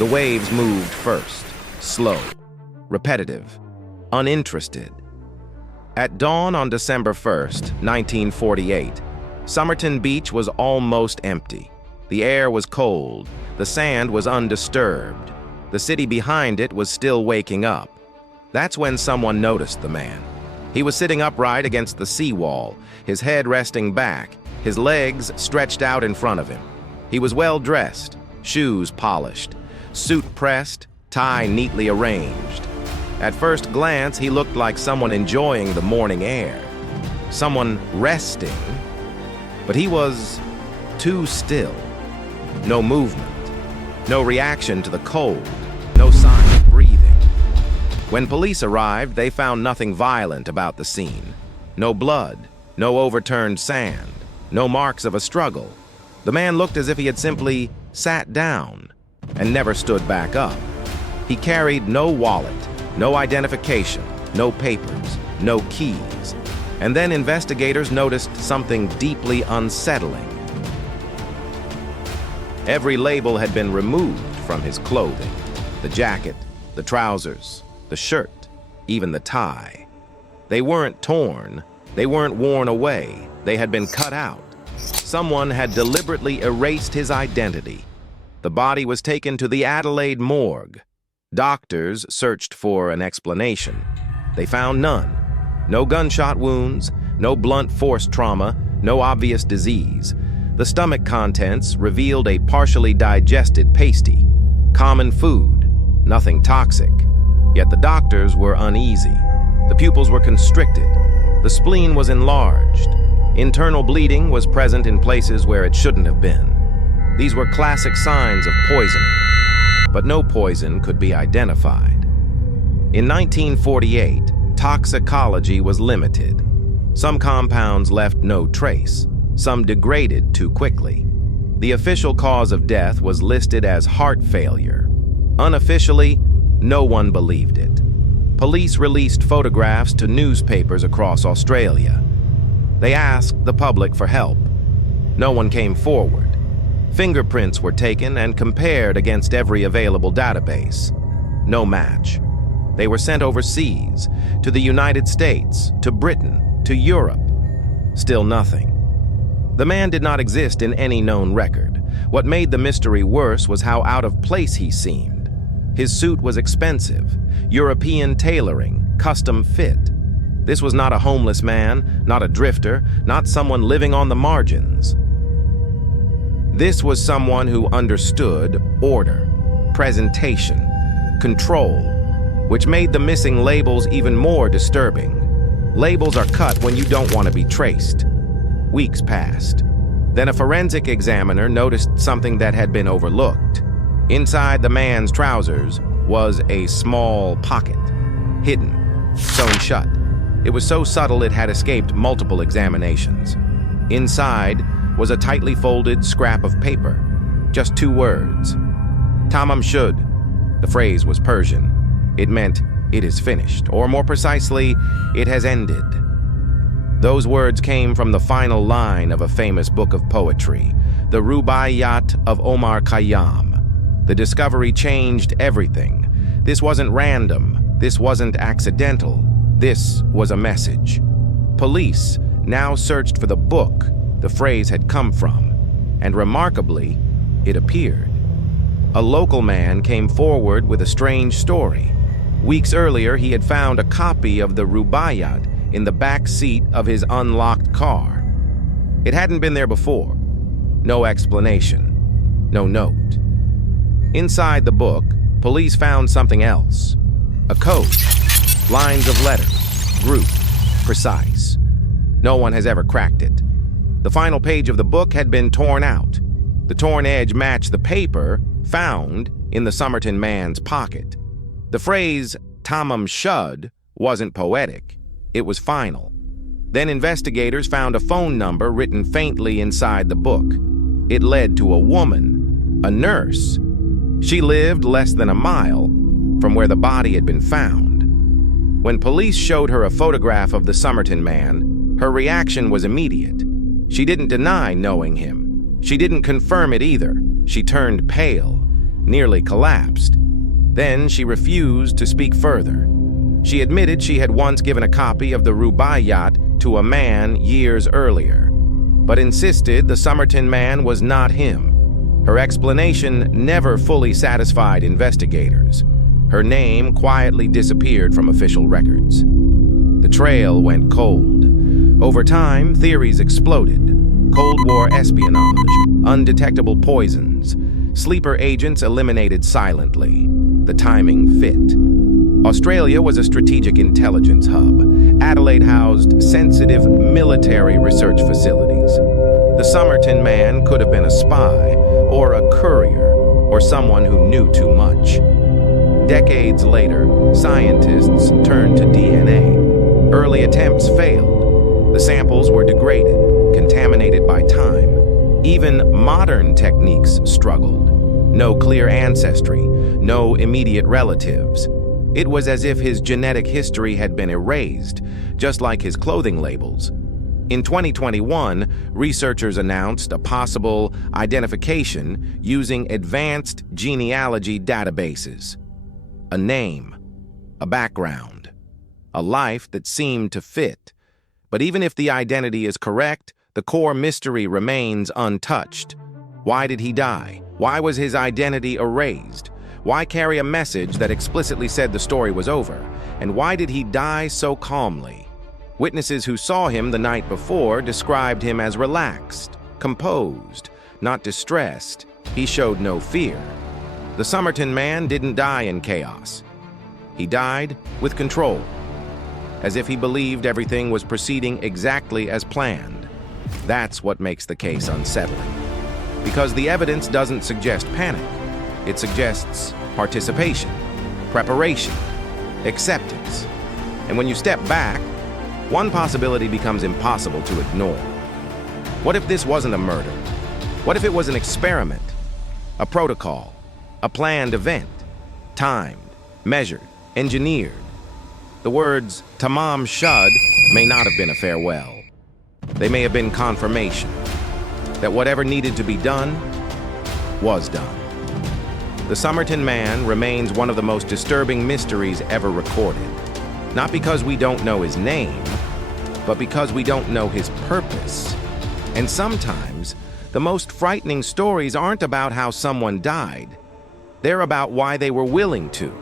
The waves moved first, slow, repetitive, uninterested. At dawn on December 1st, 1948, Somerton Beach was almost empty. The air was cold, the sand was undisturbed. The city behind it was still waking up. That's when someone noticed the man. He was sitting upright against the seawall, his head resting back, his legs stretched out in front of him. He was well-dressed, shoes polished, suit pressed, tie neatly arranged. At first glance, he looked like someone enjoying the morning air, someone resting, but he was too still. No movement, no reaction to the cold, no sign of breathing. When police arrived, they found nothing violent about the scene. No blood, no overturned sand, no marks of a struggle. The man looked as if he had simply sat down and never stood back up. He carried no wallet, no identification, no papers, no keys. And then investigators noticed something deeply unsettling. Every label had been removed from his clothing. The jacket, the trousers, the shirt, even the tie. They weren't torn, they weren't worn away, they had been cut out. Someone had deliberately erased his identity. The body was taken to the Adelaide morgue. Doctors searched for an explanation. They found none. No gunshot wounds, no blunt force trauma, no obvious disease. The stomach contents revealed a partially digested pasty. Common food, nothing toxic. Yet the doctors were uneasy. The pupils were constricted. The spleen was enlarged. Internal bleeding was present in places where it shouldn't have been. These were classic signs of poisoning, but no poison could be identified. In 1948, toxicology was limited. Some compounds left no trace. Some degraded too quickly. The official cause of death was listed as heart failure. Unofficially, no one believed it. Police released photographs to newspapers across Australia. They asked the public for help. No one came forward. Fingerprints were taken and compared against every available database. No match. They were sent overseas, to the United States, to Britain, to Europe. Still nothing. The man did not exist in any known record. What made the mystery worse was how out of place he seemed. His suit was expensive, European tailoring, custom fit. This was not a homeless man, not a drifter, not someone living on the margins. This was someone who understood order, presentation, control, which made the missing labels even more disturbing. Labels are cut when you don't want to be traced. Weeks passed. Then a forensic examiner noticed something that had been overlooked. Inside the man's trousers was a small pocket, hidden, sewn shut. It was so subtle it had escaped multiple examinations. Inside was a tightly folded scrap of paper, just 2 words. Tamám Shud. The phrase was Persian. It meant, "It is finished," or more precisely, "It has ended." Those words came from the final line of a famous book of poetry, the Rubaiyat of Omar Khayyam. The discovery changed everything. This wasn't random. This wasn't accidental. This was a message. Police now searched for the book the phrase had come from, and remarkably, it appeared. A local man came forward with a strange story. Weeks earlier, he had found a copy of the Rubaiyat in the back seat of his unlocked car. It hadn't been there before. No explanation. No note. Inside the book, police found something else. A code. Lines of letters. Grouped. Precise. No one has ever cracked it. The final page of the book had been torn out. The torn edge matched the paper found in the Somerton man's pocket. The phrase, Tamám Shud, wasn't poetic. It was final. Then investigators found a phone number written faintly inside the book. It led to a woman, a nurse. She lived less than a mile from where the body had been found. When police showed her a photograph of the Somerton man, her reaction was immediate. She didn't deny knowing him. She didn't confirm it either. She turned pale. nearly collapsed. Then she refused to speak further. She admitted she had once given a copy of the Rubaiyat to a man years earlier, but insisted the Somerton man was not him. Her explanation never fully satisfied investigators. Her name quietly disappeared from official records. The trail went cold. Over time, theories exploded. Cold War espionage, undetectable poisons, sleeper agents eliminated silently. The timing fit. Australia was a strategic intelligence hub. Adelaide housed sensitive military research facilities. The Somerton man could have been a spy, or a courier, or someone who knew too much. Decades later, scientists turned to DNA. Early attempts failed. The samples were degraded, contaminated by time. Even modern techniques struggled. No clear ancestry, no immediate relatives. It was as if his genetic history had been erased, just like his clothing labels. In 2021, researchers announced a possible identification using advanced genealogy databases. A name, a background, a life that seemed to fit. But even if the identity is correct, the core mystery remains untouched. Why did he die? Why was his identity erased? Why carry a message that explicitly said the story was over? And why did he die so calmly? Witnesses who saw him the night before described him as relaxed, composed, not distressed. He showed no fear. The Somerton man didn't die in chaos. He died with control, as if he believed everything was proceeding exactly as planned. That's what makes the case unsettling. Because the evidence doesn't suggest panic. It suggests participation, preparation, acceptance. And when you step back, one possibility becomes impossible to ignore. What if this wasn't a murder? What if it was an experiment, a protocol, a planned event, timed, measured, engineered? The words Tamám Shud may not have been a farewell. They may have been confirmation that whatever needed to be done was done. The Somerton man remains one of the most disturbing mysteries ever recorded. Not because we don't know his name, but because we don't know his purpose. And sometimes, the most frightening stories aren't about how someone died. They're about why they were willing to.